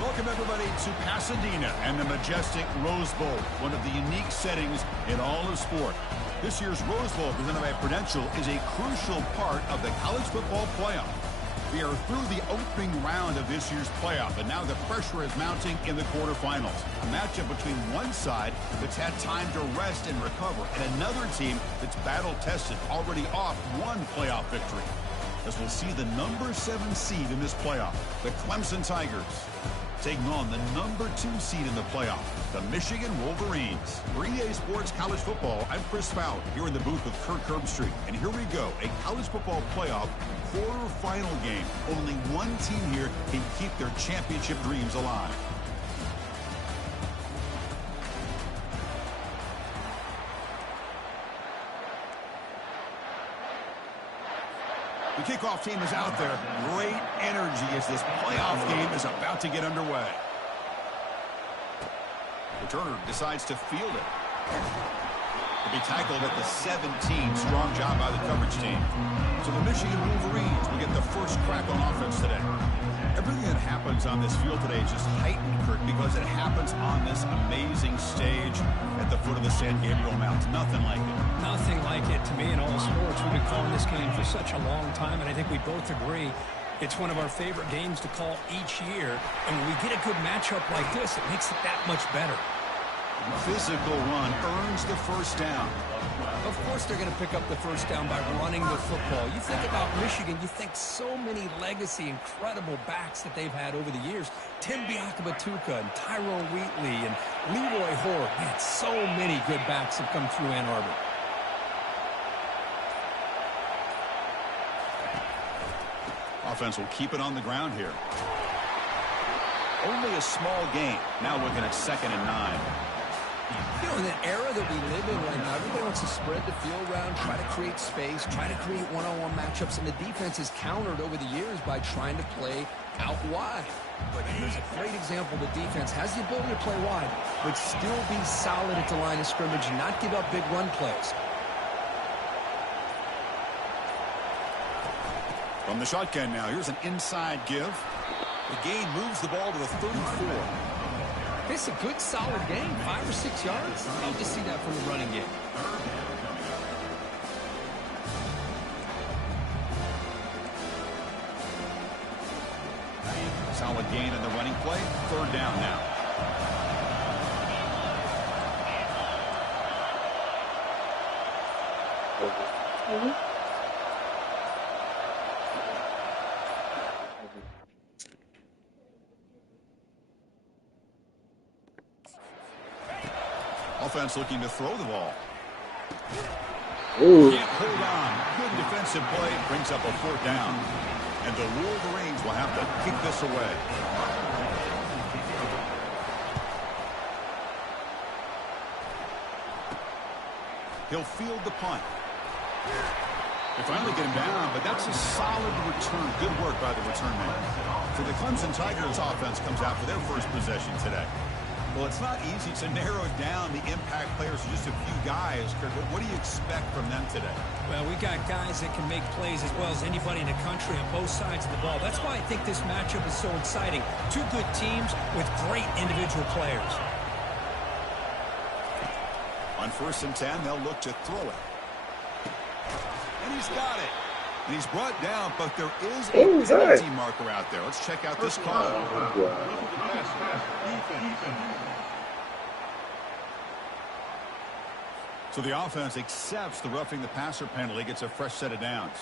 Welcome, everybody, to Pasadena and the majestic Rose Bowl, one of the unique settings in all of sport. This year's Rose Bowl, presented by Prudential, is a crucial part of the college football playoff. We are through the opening round of this year's playoff, and now the pressure is mounting in the quarterfinals. A matchup between one side that's had time to rest and recover, and another team that's battle-tested, already off one playoff victory. As we'll see the number 7 seed in this playoff, the Clemson Tigers, taking on the number 2 seed in the playoff, the Michigan Wolverines. For EA Sports College Football, I'm Chris Fowler, here in the booth with Kirk Herbstreit. And here we go, a college football playoff quarterfinal game. Only one team here can keep their championship dreams alive. The kickoff team is out there. Great energy as this playoff game is about to get underway. Returner decides to field it. To be tackled at the 17. Strong job by the coverage team. So the Michigan Wolverines will get the first crack on offense today. Everything that happens on this field today is just heightened, Kirk, because it happens on this amazing stage at the foot of the San Gabriel Mountains. Nothing like it. Nothing like it to me in all sports. We've been calling this game for such a long time, and I think we both agree it's one of our favorite games to call each year. And when we get a good matchup like this, it makes it that much better. Physical run earns the first down. Of course they're going to pick up the first down by running the football. You think about Michigan, you think so many legacy, incredible backs that they've had over the years. Tim Biakabatuka and Tyrone Wheatley and Leroy Hoare. Man, so many good backs have come through Ann Arbor. Offense will keep it on the ground here. Only a small gain. Now looking at 2nd and 9. You know, in the era that we live in right now, everybody wants to spread the field around, try to create space, try to create one-on-one matchups, and the defense has countered over the years by trying to play out wide. But here's a great example. The defense has the ability to play wide, but still be solid at the line of scrimmage and not give up big run plays. From the shotgun now, here's an inside give. The gain moves the ball to the 34. It's a good, solid game. 5 or 6 yards. Love to see that from the running game. Solid gain in the running play. 3rd down now. Offense looking to throw the ball. Ooh. Can't hold on. Good defensive play. Brings up a 4th down. And the Wolverines will have to kick this away. He'll field the punt. They finally get him down, but that's a solid return. Good work by the return man. So the Clemson Tigers offense comes out for their first possession today. Well, it's not easy to narrow down the impact players to just a few guys, Kirk. What do you expect from them today? Well, we got guys that can make plays as well as anybody in the country on both sides of the ball. That's why I think this matchup is so exciting. 2 good teams with great individual players. On 1st and 10, they'll look to throw it. And he's got it. And he's brought down, but there is a penalty marker out there. Let's check out this call. So the offense accepts the roughing the passer penalty, gets a fresh set of downs.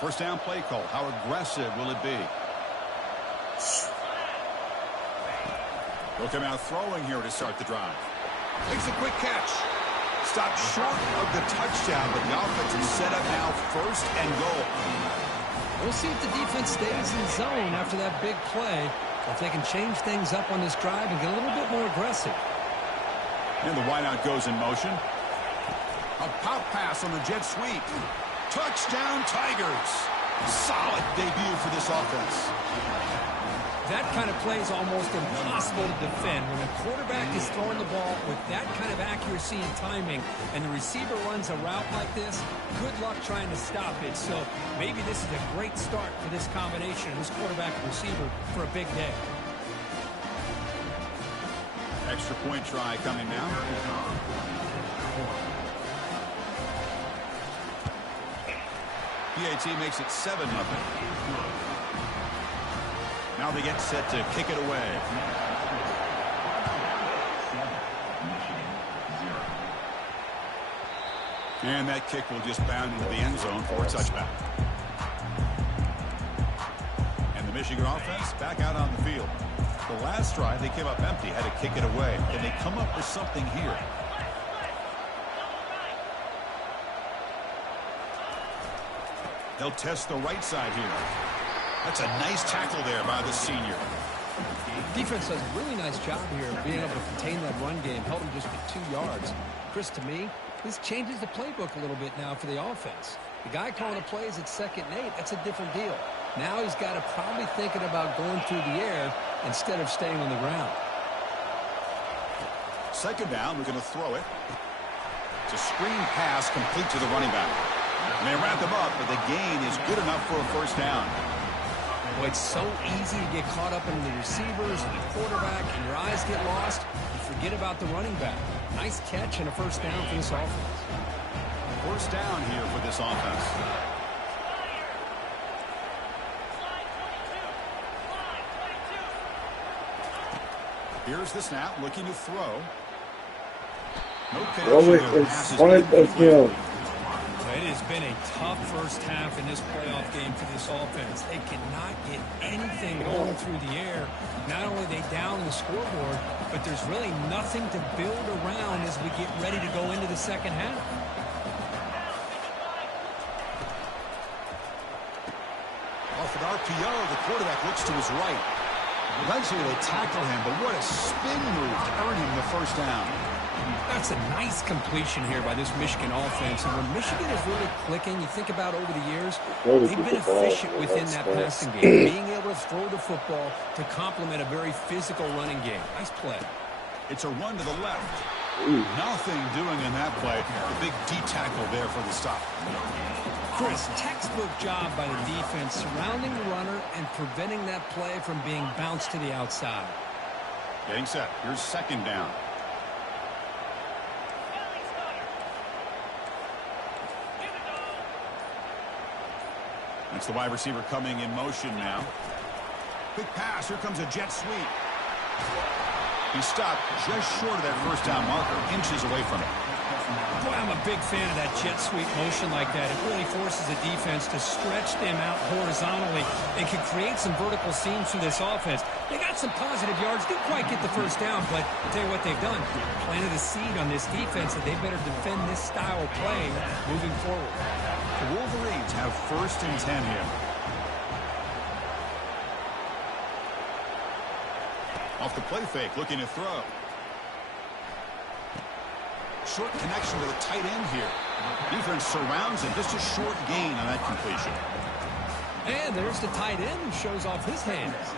First down play call. How aggressive will it be? He'll come out throwing here to start the drive. Makes a quick catch. Stopped short of the touchdown, but the offense is set up now 1st and goal. We'll see if the defense stays in zone after that big play. If they can change things up on this drive and get a little bit more aggressive. And the wideout goes in motion. A pop pass on the jet sweep. Touchdown Tigers. Solid debut for this offense. That kind of play is almost impossible to defend. When a quarterback is throwing the ball with that kind of accuracy and timing, and the receiver runs a route like this, good luck trying to stop it. So maybe this is a great start for this combination, this quarterback and receiver, for a big day. Extra point try coming now. PAT makes it 7-0. Now they get set to kick it away. And that kick will just bound into the end zone for a touchback. And the Michigan offense back out on the field. The last drive, they came up empty, had to kick it away. Can they come up with something here? They'll test the right side here. That's a nice tackle there by the senior. Defense does a really nice job here of being able to contain that run game, held him just for 2 yards. Chris, to me, this changes the playbook a little bit now for the offense. The guy calling the plays at 2nd and 8, that's a different deal. Now he's got to probably thinking about going through the air instead of staying on the ground. 2nd down, we're going to throw it. It's a screen pass complete to the running back. And they wrap him up, but the gain is good enough for a 1st down. Boy, it's so easy to get caught up in the receivers and the quarterback, and your eyes get lost. You forget about the running back. Nice catch and a 1st down for this offense. 1st down here for this offense. Here's the snap, looking to throw. No connection. It has been a tough 1st half in this playoff game for this offense. They cannot get anything going through the air. Not only are they down the scoreboard, but there's really nothing to build around as we get ready to go into the 2nd half. Off an RPO, the quarterback looks to his right. Eventually they tackle him, but what a spin move to earn him the 1st down. That's a nice completion here by this Michigan offense. And when Michigan is really clicking, you think about over the years, they've been efficient within that passing game, being able to throw the football to complement a very physical running game. Nice play. It's a run to the left. Nothing doing in that play. The big D tackle there for the stop. Chris, textbook job by the defense surrounding the runner and preventing that play from being bounced to the outside. Getting set. Here's 2nd down. That's the wide receiver coming in motion now. Big pass. Here comes a jet sweep. He stopped just short of that 1st down marker, inches away from it. Boy, I'm a big fan of that jet sweep motion like that. It really forces the defense to stretch them out horizontally and can create some vertical seams through this offense. They got some positive yards, didn't quite get the 1st down, but I'll tell you what they've done. Planted a seed on this defense that they better defend this style of play moving forward. The Wolverines have 1st and 10 here. Off the play fake, looking to throw. Short connection to the tight end here. Defense surrounds him. Just a short gain on that completion. And there's the tight end who shows off his hands.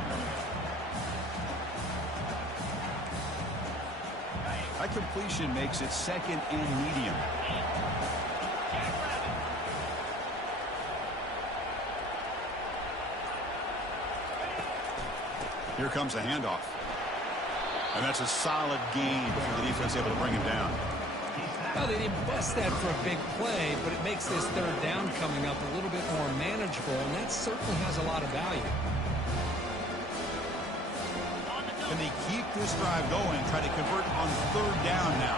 That completion makes it 2nd and medium. Here comes a handoff. And that's a solid gain for the defense able to bring him down. Well, they didn't bust that for a big play, but it makes this 3rd down coming up a little bit more manageable, and that certainly has a lot of value. Can they keep this drive going, try to convert on 3rd down now?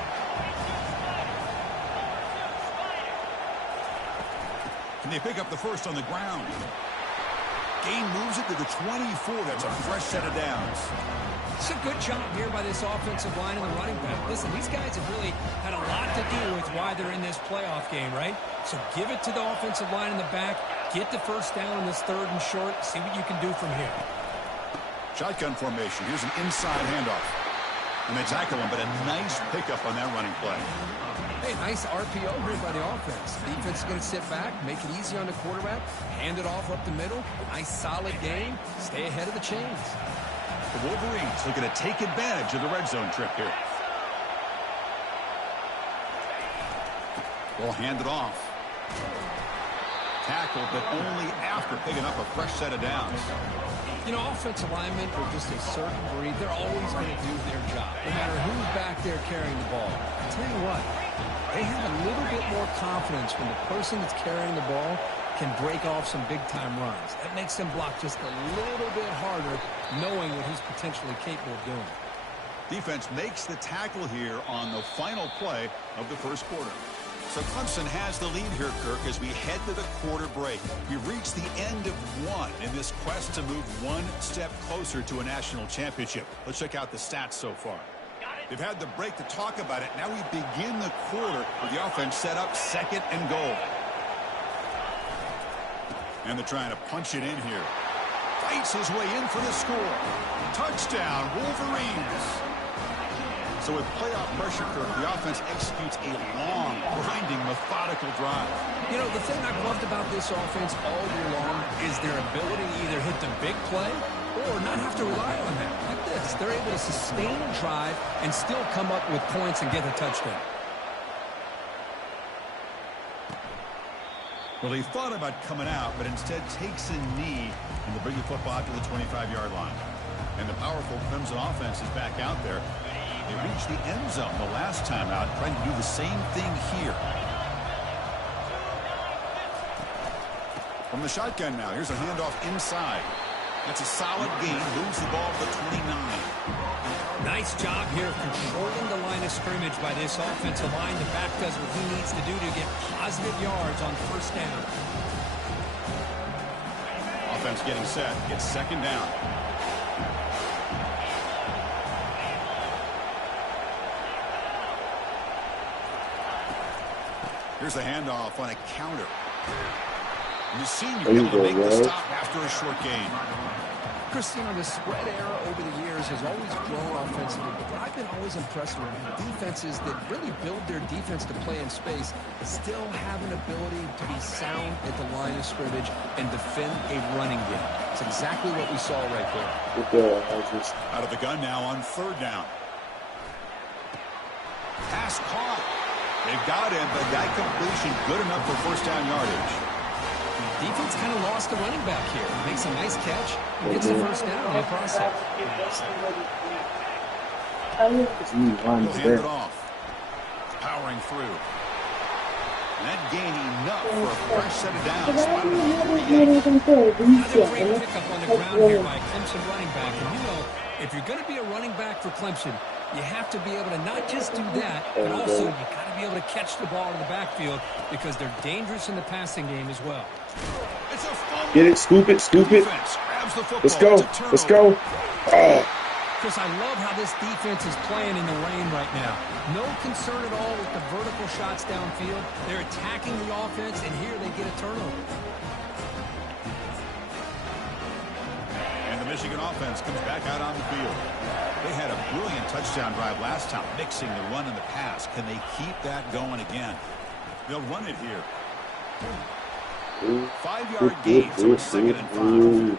Can they pick up the 1st on the ground? Gain moves it to the 24. That's a fresh set of downs. It's a good job here by this offensive line and the running back. Listen, these guys have really had a lot to do with why they're in this playoff game, right? So give it to the offensive line in the back. Get the 1st down in this 3rd and short. See what you can do from here. Shotgun formation. Here's an inside handoff. And they tackle him, but a nice pickup on that running play. Hey, nice RPO here by the offense. Defense is going to sit back, make it easy on the quarterback, hand it off up the middle. Nice solid game. Stay ahead of the chains. The Wolverines looking to take advantage of the red zone trip here. Ball handed off. Tackled, but only after picking up a fresh set of downs. You know, offensive linemen are just a certain breed. They're always going to do their job, no matter who's back there carrying the ball. I tell you what, they have a little bit more confidence when the person that's carrying the ball can break off some big-time runs. That makes them block just a little bit harder, knowing what he's potentially capable of doing. Defense makes the tackle here on the final play of the first quarter. So Clemson has the lead here, Kirk, as we head to the quarter break. We've reached the end of one in this quest to move one step closer to a national championship. Let's check out the stats so far. They've had the break to talk about it. Now we begin the quarter with the offense set up 2nd and goal. And they're trying to punch it in here. Fights his way in for the score. Touchdown, Wolverines. So with playoff pressure, Kirk, the offense executes a long, grinding, methodical drive. You know, the thing I've loved about this offense all year long is their ability to either hit the big play or not have to rely on that. Like this, they're able to sustain a drive and still come up with points and get a touchdown. Well, he thought about coming out, but instead takes a knee and to bring the football out to the 25-yard line. And the powerful Clemson offense is back out there. They reached the end zone the last time out, trying to do the same thing here. From the shotgun now, here's a handoff inside. That's a solid gain, moves the ball to the 29. Nice job here of controlling the line of scrimmage by this offensive line. The back does what he needs to do to get positive yards on first down. Offense getting set. It's 2nd down. Here's a handoff on a counter. And the senior able to make the stop after a short gain. Chris, you know, the spread era over the years has always grown offensively, but I've been always impressed with defenses that really build their defense to play in space, still have an ability to be sound at the line of scrimmage and defend a running game. It's exactly what we saw right there. Out of the gun now on 3rd down. Pass caught. They've got him, but that completion good enough for first down yardage. Defense kind of lost the running back here. Makes a nice catch and gets the first down in the process. He'll hand it off. Powering through. And that gain enough for a fresh set of downs. Another great pickup on the ground here by Clemson running back. And you know, if you're going to be a running back for Clemson, you have to be able to not just do that, but also you got to be able to catch the ball in the backfield because they're dangerous in the passing game as well. It's a fumble. Get it, scoop it, scoop it. Let's go, let's go. Oh. Chris, I love how this defense is playing in the rain right now. No concern at all with the vertical shots downfield. They're attacking the offense, and here they get a turnover. And the Michigan offense comes back out on the field. They had a brilliant touchdown drive last time, mixing the run and the pass. Can they keep that going again? They'll run it here. 5-yard gain, so it's 2nd and 5.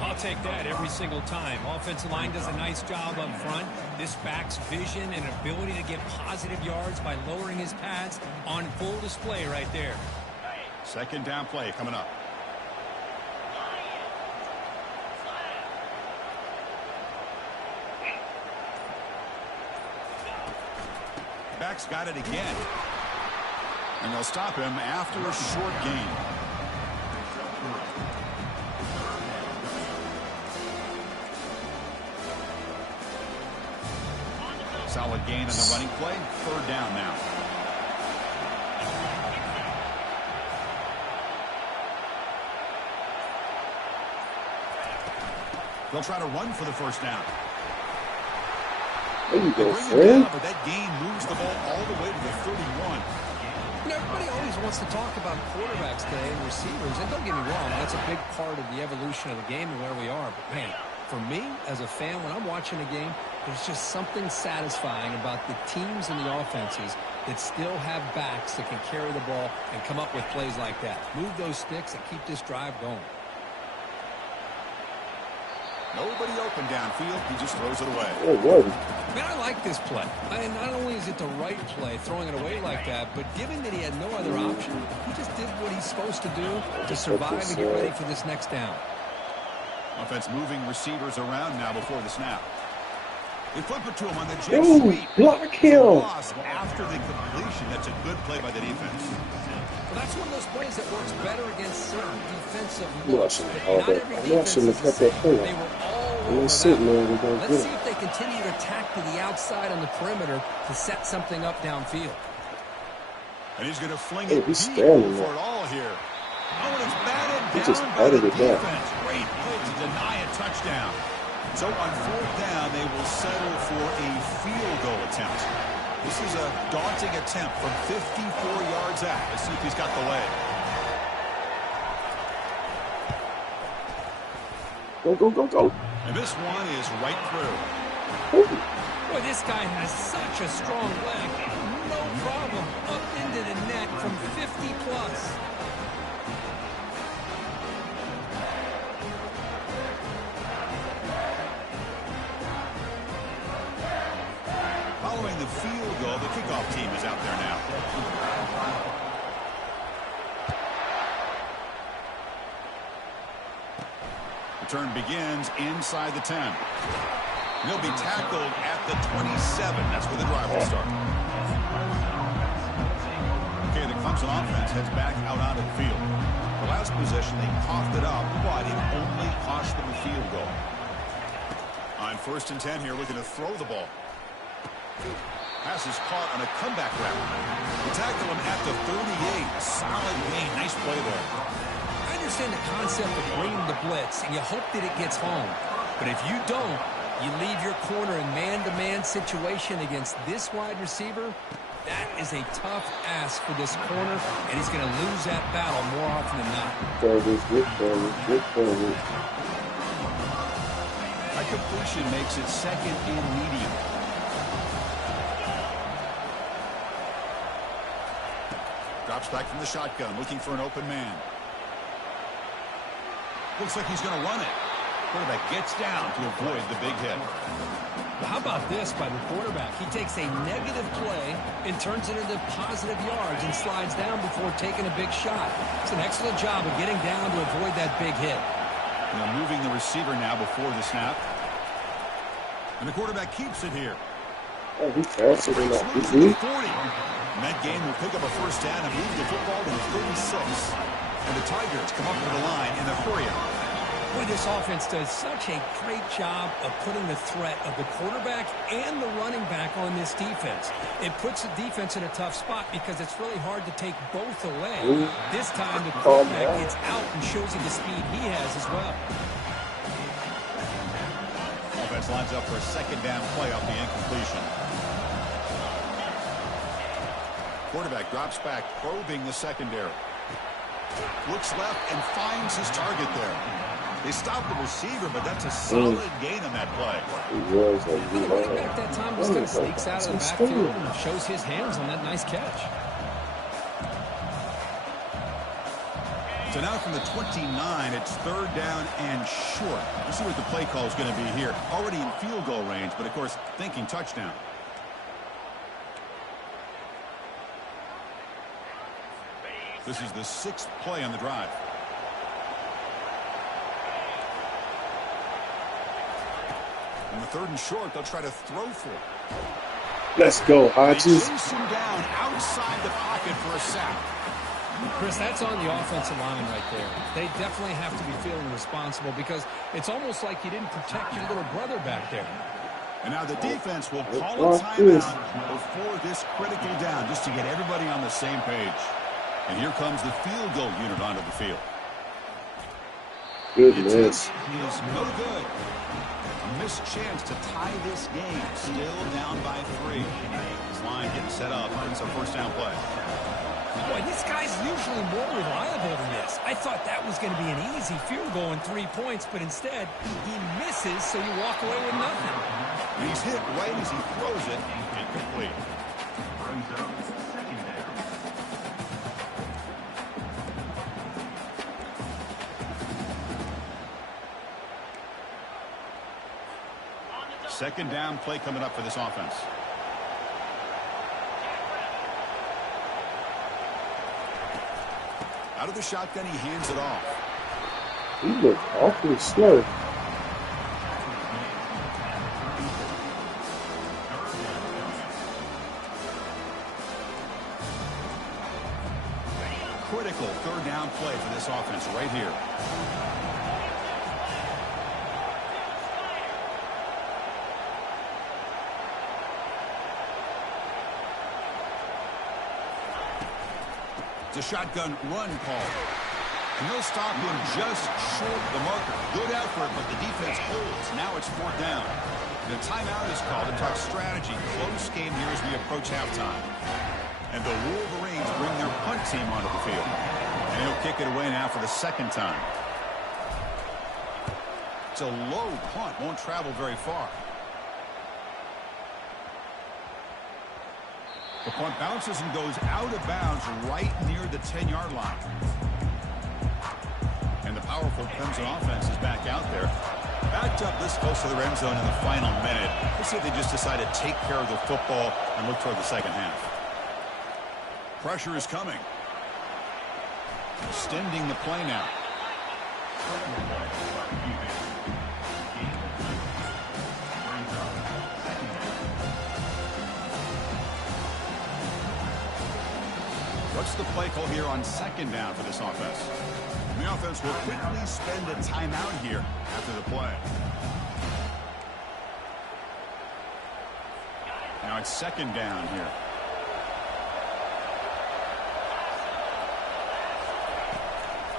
I'll take that every single time. Offensive line does a nice job up front. This back's vision and ability to get positive yards by lowering his pads on full display right there. 2nd down play coming up. Back's got it again. And they'll stop him after a short gain. Solid gain on the running play. 3rd down now. They'll try to run for the first down. There you go, friend. But that gain moves the ball all the way to the 31. You know, everybody always wants to talk about quarterbacks today and receivers, and don't get me wrong, that's a big part of the evolution of the game and where we are. But, man, for me, as a fan, when I'm watching a game, there's just something satisfying about the teams and the offenses that still have backs that can carry the ball and come up with plays like that. Move those sticks and keep this drive going. Nobody open downfield. He just throws it away. Oh, whoa. Man, I like this play. And not only is it the right play, throwing it away like that, but given that he had no other option, he just did what he's supposed to do to survive and get ready for this next down. Offense moving receivers around now before the snap. They flip it to him on the jet Ooh, sweep. block him. Loss after the completion. That's a good play by the defense. Well, that's one of those plays that works better against certain defensive I'm looks. watching But not that. every I'm defense watching the is the cut same. that play. They were all And over they sitting that. there, we're going to Let's get see it. if they continue to attack to the outside on the perimeter to set something up downfield. And he's going to fling Hey, it he's deep standing for there. it all here. Oh, and it's batted He down just by the batted it down. defense. Great play to deny a touchdown. So on fourth down, they will settle for a field goal attempt. This is a daunting attempt from 54 yards out. Let's see if he's got the leg. Go, go, go, go. And this one is right through. Ooh. Boy, this guy has such a strong leg. No problem. Up into the net from 50 plus. Following the field goal, the kickoff team is out there now. Return begins inside the 10. He'll be tackled at the 27. That's where the drive will start. Okay, the Clemson offense heads back out onto the field. The last possession, they coughed it up, but it only cost them a field goal. On 1st and 10 here, looking to throw the ball. Pass is caught on a comeback route. They tackle him at the 38. Solid gain. Nice play there. I understand the concept of bringing the blitz, and you hope that it gets home. But if you don't, you leave your corner in man-to-man situation against this wide receiver. That is a tough ask for this corner, and he's going to lose that battle more often than not. Good forward. That completion makes it 2nd and medium. Drops back from the shotgun, looking for an open man. Looks like he's going to run it. Quarterback gets down to avoid the big hit. Well, how about this by the quarterback? He takes a negative play and turns it into positive yards and slides down before taking a big shot. It's an excellent job of getting down to avoid that big hit. Now moving the receiver now before the snap. And the quarterback keeps it here. Oh, he faster than that. Moves to the 40. And that game will pick up a first down and move the football to the 36. And the Tigers come up to the line in a hurry up. Boy, this offense does such a great job of putting the threat of the quarterback and the running back on this defense. It puts the defense in a tough spot because it's really hard to take both away. This time, the quarterback gets out and shows you the speed he has as well. Offense lines up for a 2nd down play off the incompletion. Quarterback drops back, probing the secondary. Looks left and finds his target there. They stopped the receiver, but that's a solid gain on that play. The running back that time just kind of sneaks out of the backfield and shows his hands on that nice catch. So now from the 29, it's 3rd down and short. Let's see what the play call is going to be here. Already in field goal range, but of course thinking touchdown. This is the 6th play on the drive. On the 3rd and short, they'll try to throw for it. Let's go, They Hodges. chase him down outside the pocket for a sack. Chris, that's on the offensive line right there. They definitely have to be feeling responsible because it's almost like you didn't protect your little brother back there. And now the defense will call a timeout before this critical down just to get everybody on the same page. And here comes the field goal unit onto the field. Goodness. Is no good. A missed chance to tie this game. Still down by 3. This line getting set up. It's a 1st down play. Boy, this guy's usually more reliable than this. I thought that was going to be an easy field goal and 3 points, but instead, he misses, so you walk away with nothing. And he's hit right as he throws it. Incomplete. Second down play coming up for this offense. Out of the shotgun, he hands it off. He looks awfully slow. Critical third down play for this offense right here. It's a shotgun run call. And they'll stop him just short of the marker. Good effort, but the defense holds. Now it's fourth down. The timeout is called to talk strategy. Close game here as we approach halftime. And the Wolverines bring their punt team onto the field. And he'll kick it away now for the second time. It's a low punt. Won't travel very far. The punt bounces and goes out of bounds right near the 10-yard line. And the powerful Clemson offense is back out there. Backed up this close to the end zone in the final minute. Let's see if they just decide to take care of the football and look toward the second half. Pressure is coming. Extending the play now. What's the play call here on second down for this offense? The offense will quickly spend a timeout here after the play. Now it's second down here.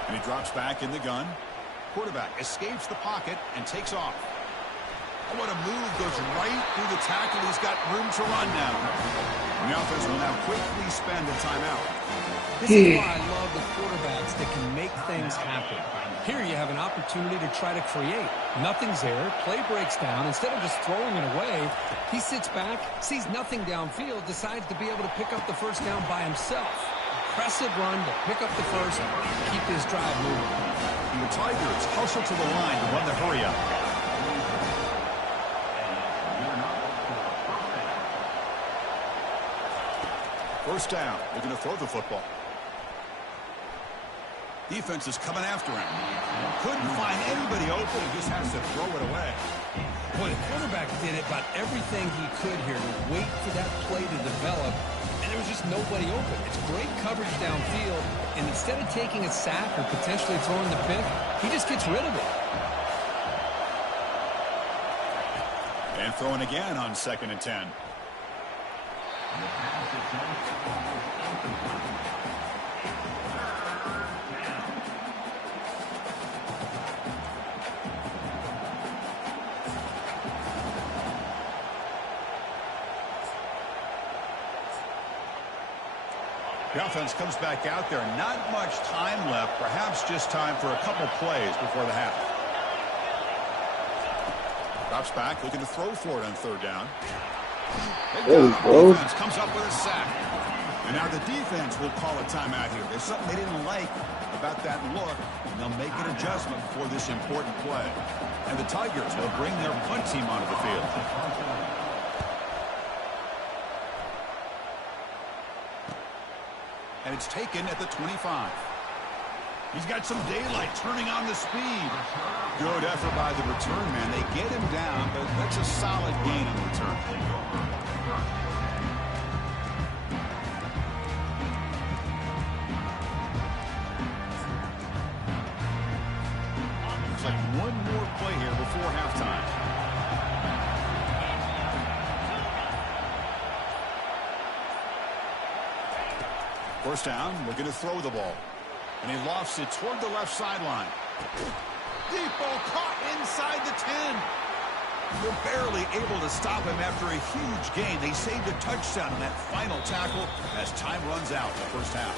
And he drops back in the gun. Quarterback escapes the pocket and takes off. Oh, what a move. Goes right through the tackle. He's got room to run now. And the offense will now quickly spend a timeout. This is why I love the quarterbacks that can make things happen. Here you have an opportunity to try to create. Nothing's there. Play breaks down. Instead of just throwing it away, he sits back, sees nothing downfield, decides to be able to pick up the first down by himself. Impressive run to pick up the first, keep this drive moving. And the Tigers hustle to the line to run the hurry up. First down. They're going to throw the football. Defense is coming after him. Couldn't find anybody open. He just has to throw it away. Boy, the quarterback did about everything he could here to wait for that play to develop, and there was just nobody open. It's great coverage downfield, and instead of taking a sack or potentially throwing the pick, he just gets rid of it. And throwing again on 2nd and 10. The offense comes back out there. Not much time left. Perhaps just time for a couple plays before the half. Drops back, looking to throw for it on third down. Defense comes up with a sack. And now the defense will call a timeout here. There's something they didn't like about that look, and they'll make an adjustment for this important play. And the Tigers will bring their punt team onto the field. And it's taken at the 25. He's got some daylight, turning on the speed. Good effort by the return man. They get him down, but that's a solid gain on the return. Looks like one more play here before halftime. First down, looking to throw the ball. And he lofts it toward the left sideline. Deep ball caught inside the 10. They're barely able to stop him after a huge gain. They saved a touchdown on that final tackle as time runs out in the first half.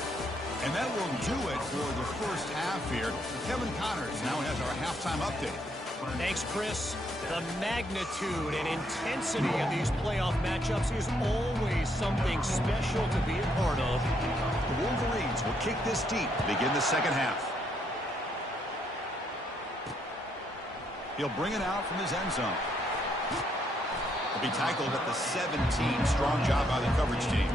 And that will do it for the first half here. Kevin Connors now has our halftime update. Thanks, Chris. The magnitude and intensity of these playoff matchups is always something special to be a part of. The Wolverines will kick this deep to begin the second half. He'll bring it out from his end zone. Will be tackled at the 17. Strong job by the coverage team.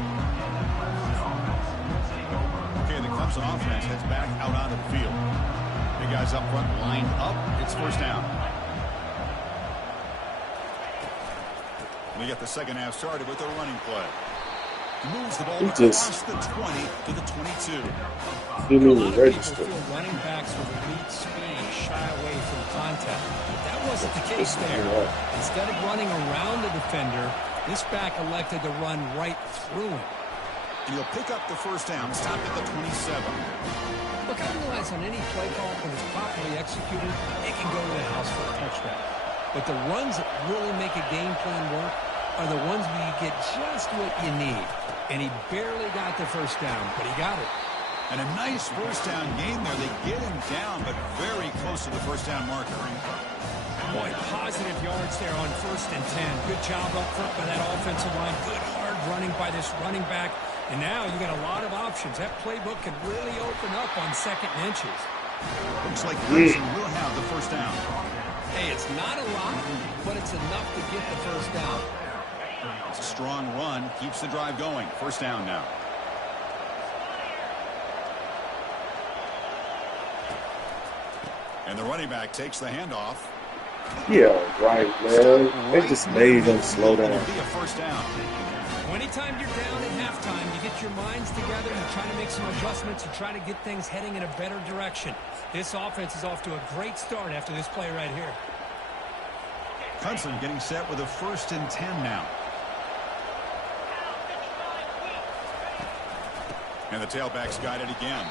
Okay, the Clemson offense heads back out onto the field. Big guys up front lined up. It's first down. We get the second half started with a running play. Moves the ball across the 20 to the 22. A lot of people feel running backs with elite speed shy away from contact. But that wasn't the case there. Instead of running around the defender, this back elected to run right through him. And he'll pick up the first down, stop at the 27. Look, I realize on any play call, when it's properly executed, it can go to the house for a touchdown. But the runs that really make a game plan work are the ones where you get just what you need. And he barely got the first down, but he got it. And a nice first down game there. They get him down, but very close to the first down marker. Boy, positive yards there on 1st and 10. Good job up front by that offensive line. Good hard running by this running back. And now you got a lot of options. That playbook can really open up on 2nd and inches. Looks like Clemson will have the first down. Hey, it's not a lot, but it's enough to get the first down. It's a strong run. Keeps the drive going. First down now. And the running back takes the handoff. Yeah, right, man. They just made him slow down. It'll be a first down. Anytime you're down at halftime, you get your minds together, you try to make some adjustments, you try to get things heading in a better direction. This offense is off to a great start after this play right here. Clemson getting set with a 1st and 10 now. And the tailback's got it again.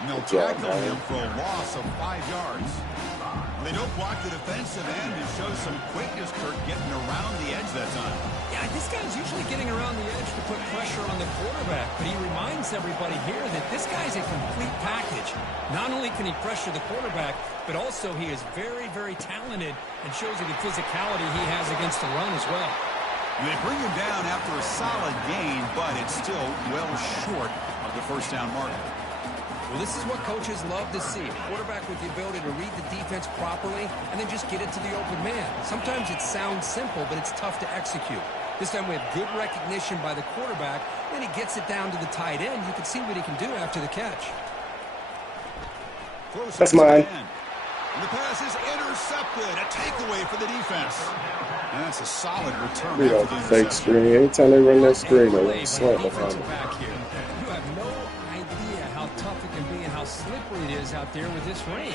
And they'll tackle him for a loss of 5 yards. They don't block the defensive end and show some quickness, Kirk, getting around the edge that time. Yeah, this guy's usually getting around the edge to put pressure on the quarterback, but he reminds everybody here that this guy's a complete package. Not only can he pressure the quarterback, but also he is very, very talented and shows you the physicality he has against the run as well. And they bring him down after a solid gain, but it's still well short of the first down marker. Well, this is what coaches love to see. A quarterback with the ability to read the defense properly and then just get it to the open man. Sometimes it sounds simple, but it's tough to execute. This time we have good recognition by the quarterback. Then he gets it down to the tight end. You can see what he can do after the catch. That's mine. And the pass is intercepted. A takeaway for the defense. And that's a solid return. We don't fake screen. Anytime they run that screen, they run slant behind it. You have no idea how tough it can be and how slippery it is out there with this rain.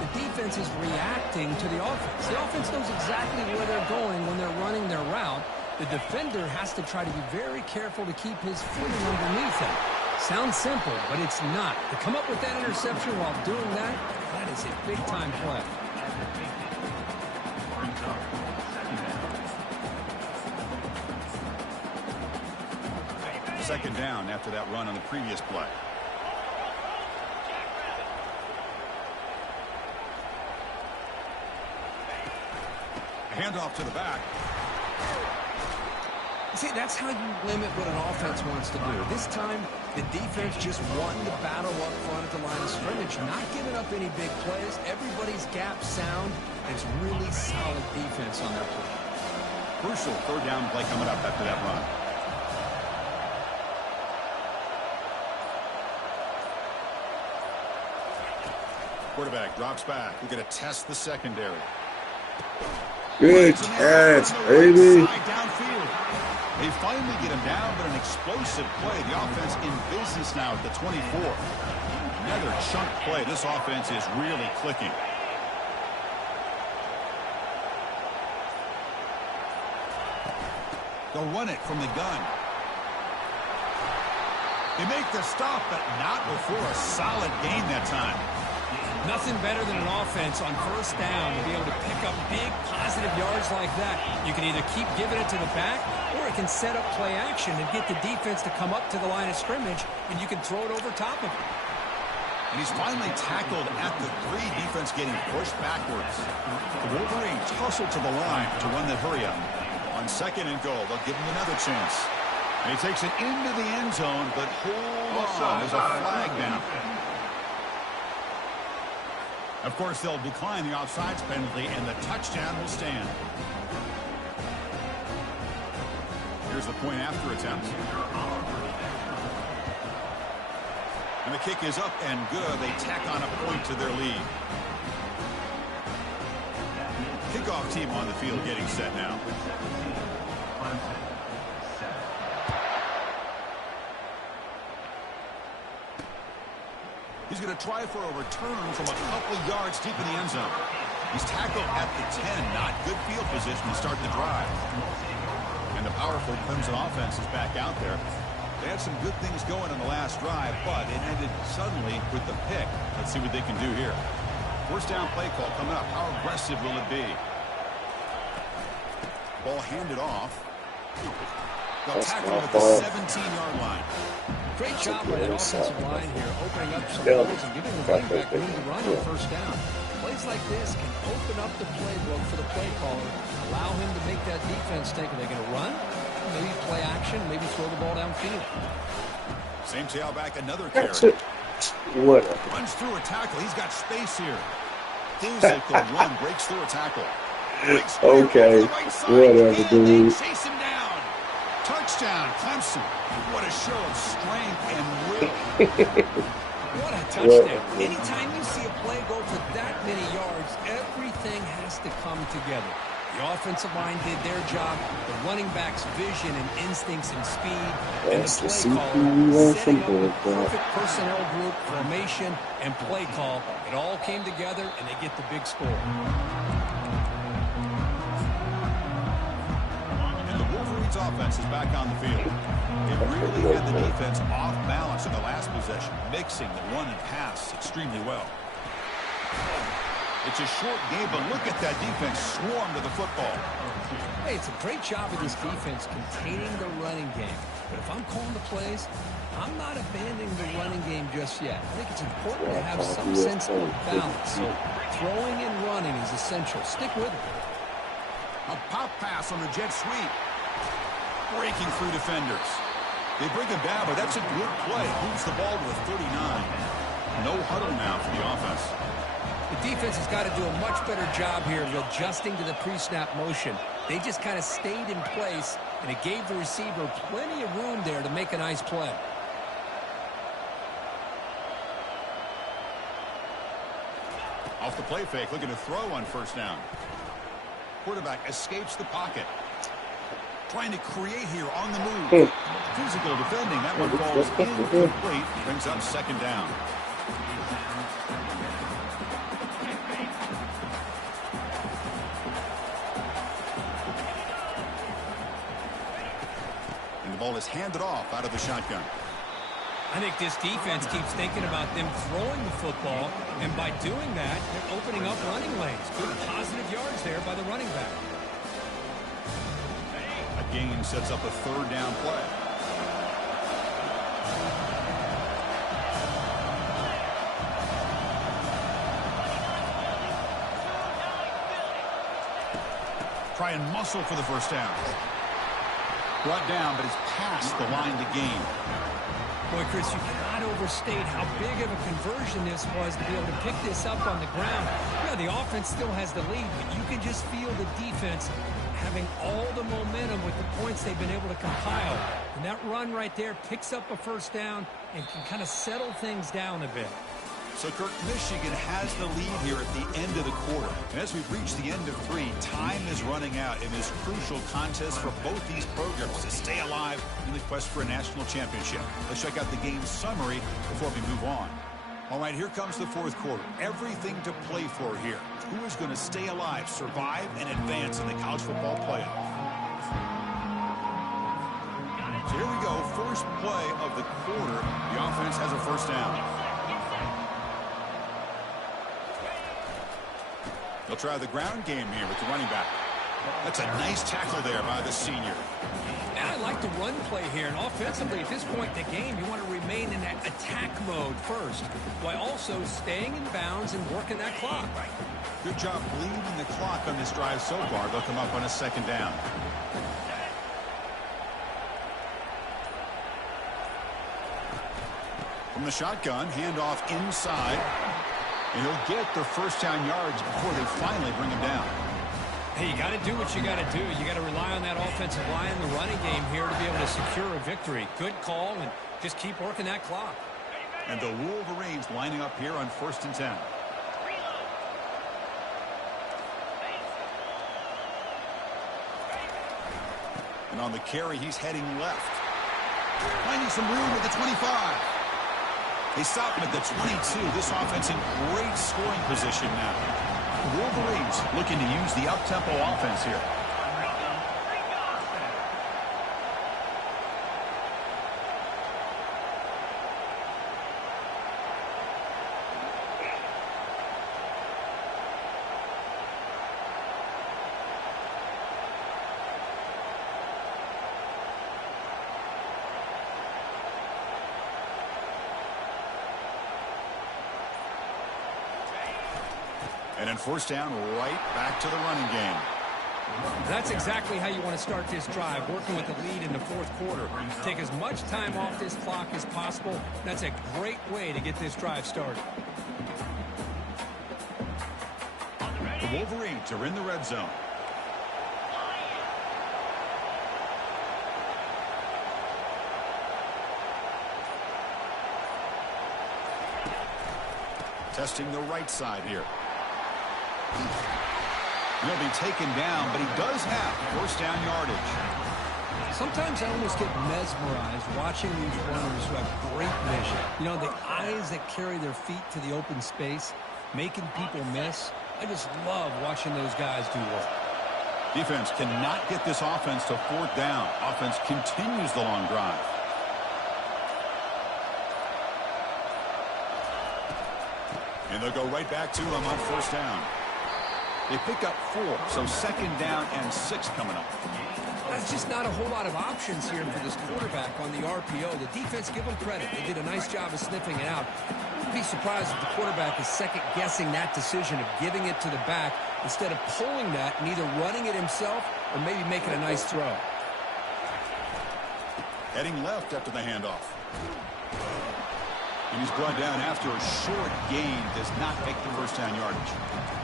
The defense is reacting to the offense. The offense knows exactly where they're going when they're running their route. The defender has to try to be very careful to keep his footing underneath him. Sounds simple, but it's not. To come up with that interception while doing that, that is a big-time play. Second down after that run on the previous play. A handoff to the back. See, that's how you limit what an offense wants to do. This time, the defense just won the battle up front at the line of scrimmage, not giving up any big plays. Everybody's gap sound, and it's really solid defense on their play. Crucial third down play coming up after that run. Quarterback drops back. We're going to test the secondary. Good catch, baby. Downfield. They finally get him down, but an explosive play. The offense in business now at the 24. Another chunk play. This offense is really clicking. They'll run it from the gun. They make the stop, but not before a solid gain that time. Nothing better than an offense on first down to be able to pick up big positive yards like that. You can either keep giving it to the back, or it can set up play action and get the defense to come up to the line of scrimmage, and you can throw it over top of it. And he's finally tackled at the 3. Defense getting pushed backwards. The Wolverines hustle to the line to run that hurry up. On second and goal, they'll give him another chance. And he takes it into the end zone, but hold on, there's a flag down. Of course, they'll decline the offsides penalty, and the touchdown will stand. Here's the point after attempt. And the kick is up and good. They tack on a point to their lead. Kickoff team on the field getting set now. He's going to try for a return from a couple yards deep in the end zone. He's tackled at the 10. Not good field position to start the drive. And the powerful Clemson offense is back out there. They had some good things going on the last drive, but it ended suddenly with the pick. Let's see what they can do here. First down play call coming up. How aggressive will it be? Ball handed off. They'll tackle at the 17-yard line. Great job by that offensive line here, opening up some holes and giving the running back room to run on first down. Plays like this can open up the playbook for the play caller, allow him to make that defense think, are they going to run? Maybe play action, maybe throw the ball downfield. Same tailback, another carry. What? Runs through a tackle. He's got space here. Physical run, breaks through a tackle. Okay, whatever, dude. Chase him down. Touchdown, Clemson. What a show of strength and will. What a touchdown. Anytime you see a play go for that many yards, everything has to come together. The offensive line did their job, the running back's vision and instincts and speed, and the play call, setting up the perfect personnel group, formation, and play call. It all came together, and they get the big score. And the Wolverines offense is back on the field. It really had the defense off balance in the last possession, mixing the run and pass extremely well. It's a short game, but look at that defense swarm to the football. Hey, it's a great job of this defense containing the running game. But if I'm calling the plays, I'm not abandoning the running game just yet. I think it's important to have some sense of balance. So throwing and running is essential. Stick with it. A pop pass on the jet sweep. Breaking through defenders. They bring him down, but that's a good play. Moves the ball to the 39. No huddle now for the offense. The defense has got to do a much better job here of adjusting to the pre-snap motion. They just kind of stayed in place, and it gave the receiver plenty of room there to make a nice play. Off the play fake, looking to throw on first down. Quarterback escapes the pocket. Trying to create here on the move. Physical defending. That one falls incomplete. Brings up second down. And the ball is handed off out of the shotgun. I think this defense keeps thinking about them throwing the football, and by doing that, they're opening up running lanes. Good positive yards there by the running back. A gain sets up a third down play. Try and muscle for the first down. Brought down, but it's past the line to gain. Boy, Chris, you cannot overstate how big of a conversion this was to be able to pick this up on the ground. Yeah, the offense still has the lead, but you can just feel the defense having all the momentum with the points they've been able to compile. And that run right there picks up a first down and can kind of settle things down a bit. So, Kirk, Michigan has the lead here at the end of the quarter. And as we've reached the end of three, time is running out in this crucial contest for both these programs to stay alive in the quest for a national championship. Let's check out the game summary before we move on. All right, here comes the fourth quarter. Everything to play for here. Who is going to stay alive, survive, and advance in the college football playoff? So here we go. First play of the quarter. The offense has a first down. They'll try the ground game here with the running back. That's a nice tackle there by the senior. And I like the run play here. And offensively, at this point in the game, you want to remain in that attack mode first, while also staying in bounds and working that clock. Good job bleeding the clock on this drive so far. They'll come up on a second down. From the shotgun, handoff inside. And he'll get their first down yards before they finally bring him down. Hey, you got to do what you got to do. You got to rely on that offensive line and the running game here to be able to secure a victory. Good call, and just keep working that clock. And the Wolverines lining up here on 1st and 10. And on the carry, he's heading left. Finding some room at the 25. They stop him at the 22. This offense in great scoring position now. The Wolverines looking to use the up-tempo offense here. And then 1st down, right back to the running game. That's exactly how you want to start this drive, working with the lead in the 4th quarter. Take as much time off this clock as possible. That's a great way to get this drive started. The Wolverines are in the red zone. Testing the right side here. He'll be taken down, but he does have 1st down yardage. Sometimes I almost get mesmerized watching these runners who have great vision. You know, the eyes that carry their feet to the open space, making people miss. I just love watching those guys do work. Defense cannot get this offense to 4th down. Offense continues the long drive. And they'll go right back to him on 1st down. They pick up 4, so 2nd down and 6 coming up. That's just not a whole lot of options here for this quarterback on the RPO. The defense, give them credit. They did a nice job of sniffing it out. I'd be surprised if the quarterback is second-guessing that decision of giving it to the back instead of pulling that and either running it himself or maybe making a nice throw. Heading left after the handoff. And he's brought down after a short gain. Does not make the 1st down yardage.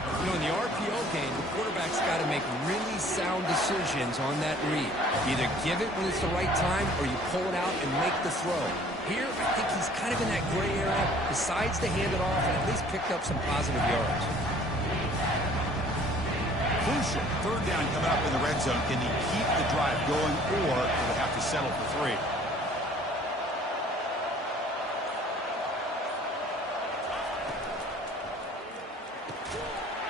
You know, in the RPO game, the quarterback's got to make really sound decisions on that read. Either give it when it's the right time or you pull it out and make the throw. Here, I think he's kind of in that gray area, decides to hand it off and at least picked up some positive yards. Crucial 3rd down coming up in the red zone. Can he keep the drive going, or will have to settle for 3?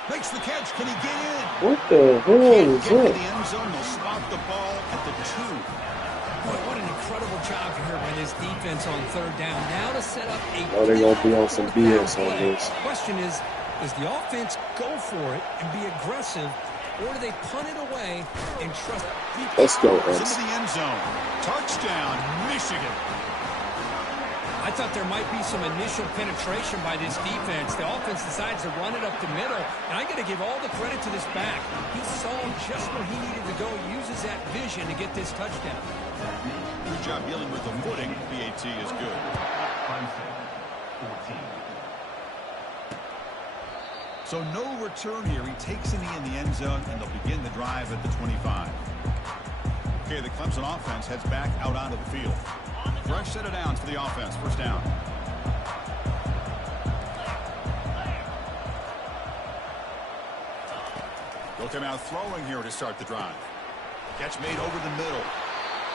Makes the catch. Can he get in? What the hell is Get to that? the end zone. They'll spot the ball at the 2. Boy, what an incredible job here by this defense on 3rd down. Now to set up a... Oh, they're going to be on some BS on this. Question is, does the offense go for it and be aggressive, or do they punt it away and trust... Let's go, Into X. the end zone. Touchdown, Michigan. I thought there might be some initial penetration by this defense. The offense decides to run it up the middle, and I got to give all the credit to this back. He saw just where he needed to go, uses that vision to get this touchdown. Good job dealing with the footing. PAT is good. So no return here. He takes it in the end zone, and they'll begin the drive at the 25. Okay, the Clemson offense heads back out onto the field. Fresh set of downs for the offense. 1st down. They'll come out throwing here to start the drive. Catch made over the middle.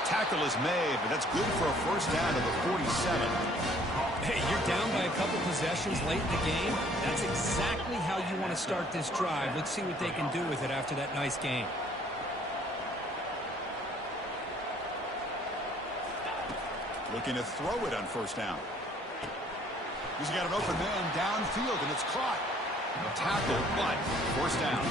Tackle is made, but that's good for a 1st down to the 47. Hey, you're down by a couple possessions late in the game. That's exactly how you want to start this drive. Let's see what they can do with it after that nice game. Looking to throw it on 1st down. He's got an open man downfield, and it's caught. Tackle, but 1st down.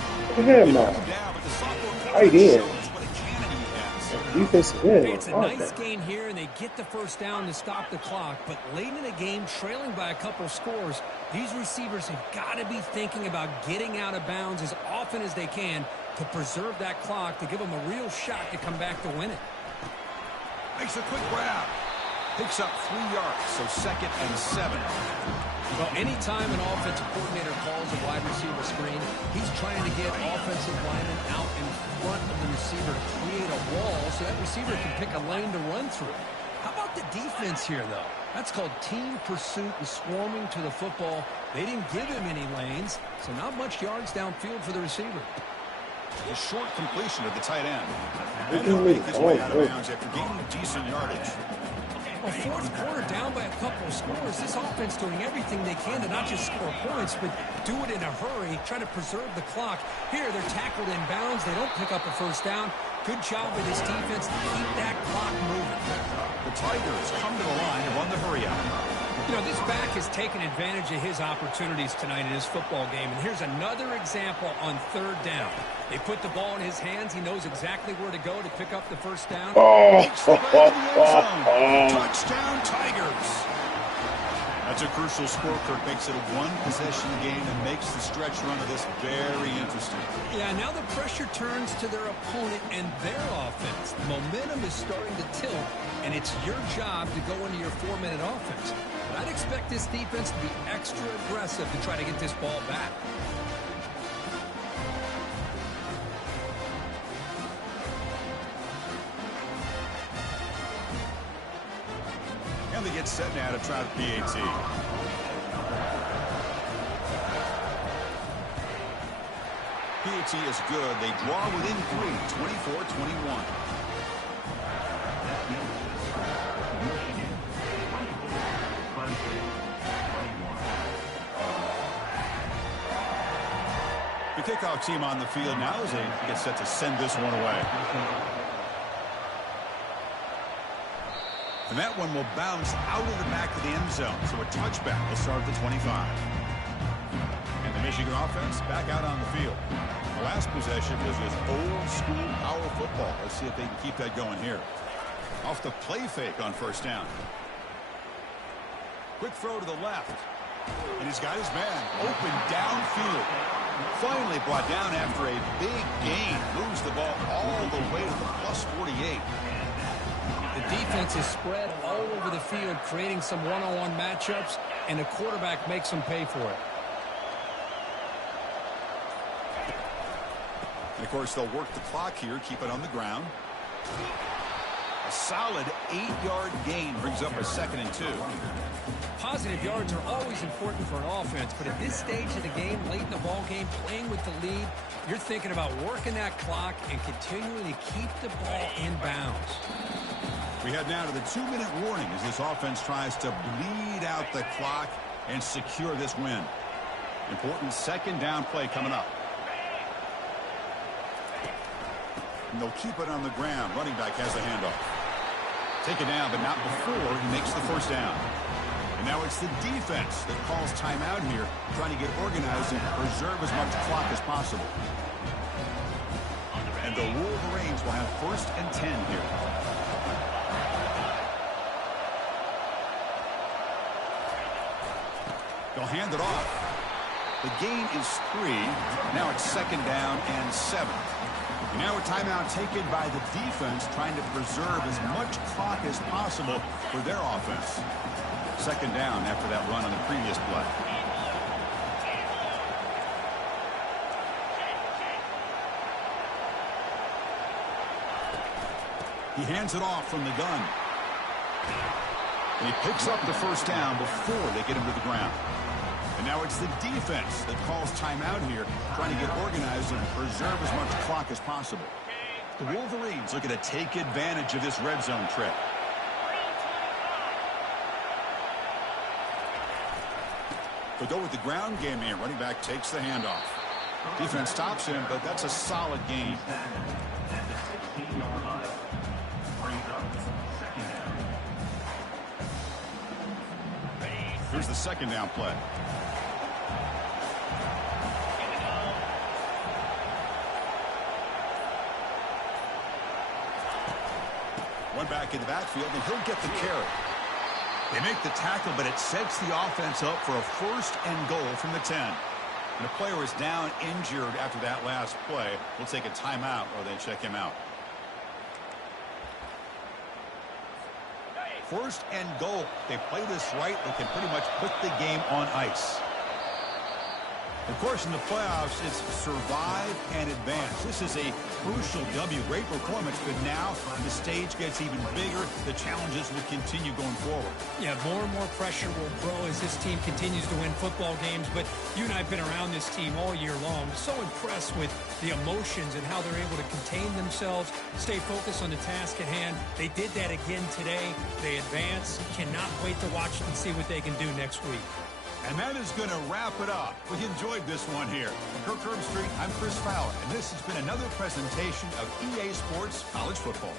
Hell no. Down, but the sophomore Right in. shows what a cannon he has. Defensive end. Hey, it's a nice gain here, and they get the 1st down to stop the clock. But late in the game, trailing by a couple scores, these receivers have got to be thinking about getting out of bounds as often as they can to preserve that clock, to give them a real shot to come back to win it. Makes a quick grab. Picks up 3 yards, so 2nd and 7. Well, anytime an offensive coordinator calls a wide receiver screen, he's trying to get offensive linemen out in front of the receiver to create a wall so that receiver can pick a lane to run through. How about the defense here, though? That's called team pursuit and swarming to the football. They didn't give him any lanes, so not much yards downfield for the receiver. A short completion of the tight end. And he'll make his way out of bounds after gaining decent yardage. Well, fourth quarter down by a couple of scores. This offense doing everything they can to not just score points, but do it in a hurry, try to preserve the clock. Here, they're tackled in bounds. They don't pick up a first down. Good job with this defense to keep that clock moving. The Tigers come to the line and run the hurry out. You know, this back has taken advantage of his opportunities tonight in his football game. And here's another example on 3rd down. They put the ball in his hands. He knows exactly where to go to pick up the first down. Touchdown, Tigers. That's a crucial score. Kirk makes it a 1-possession game and makes the stretch run of this very interesting. Yeah, now the pressure turns to their opponent and their offense. The momentum is starting to tilt, and it's your job to go into your 4-minute offense. But I'd expect this defense to be extra aggressive to try to get this ball back. And they get set now to try the PAT. PAT is good. They draw within 3, 24-21. The kickoff team on the field now as they get set to send this one away. And that one will bounce out of the back of the end zone. So a touchback will start at the 25. And the Michigan offense back out on the field. The last possession was this old school power football. Let's see if they can keep that going here. Off the play fake on 1st down. Quick throw to the left. And he's got his man open downfield. Finally brought down after a big gain. Moves the ball all the way to the +48. The defense is spread all over the field, creating some one-on-one matchups, and the quarterback makes them pay for it. And, of course, they'll work the clock here, keep it on the ground. A solid 8-yard gain brings up a 2nd and 2. Positive yards are always important for an offense, but at this stage of the game, late in the ball game, playing with the lead, you're thinking about working that clock and continuing to keep the ball in bounds. We head now to the 2-minute warning as this offense tries to bleed out the clock and secure this win. Important 2nd down play coming up. And they'll keep it on the ground. Running back has the handoff. Take it down, but not before he makes the 1st down. And now it's the defense that calls timeout here, trying to get organized and preserve as much clock as possible. And the Wolverines will have 1st and 10 here. They'll hand it off. The gain is 3. Now it's 2nd down and 7. And now a timeout taken by the defense, trying to preserve as much clock as possible for their offense. 2nd down after that run on the previous play. He hands it off from the gun. And he picks up the 1st down before they get him to the ground. And now it's the defense that calls timeout here, trying to get organized and preserve as much clock as possible. The Wolverines looking to take advantage of this red zone trip. They'll go with the ground game here. Running back takes the handoff. Defense stops him, but that's a solid gain. Here's the 2nd down play. One back in the backfield, and he'll get the carry. They make the tackle, but it sets the offense up for a 1st and goal from the 10. And the player is down injured after that last play. We'll take a timeout or they check him out. First and goal. They play this right, they can pretty much put the game on ice. Of course, in the playoffs, it's survive and advance. This is a crucial W. Great performance, but now the stage gets even bigger. The challenges will continue going forward. Yeah, more and more pressure will grow as this team continues to win football games. But you and I have been around this team all year long. So impressed with the emotions and how they're able to contain themselves, stay focused on the task at hand. They did that again today. They advance. Cannot wait to watch and see what they can do next week. And that is going to wrap it up. We enjoyed this one here. From Kirk Herbstreit, I'm Chris Fowler, and this has been another presentation of EA Sports College Football.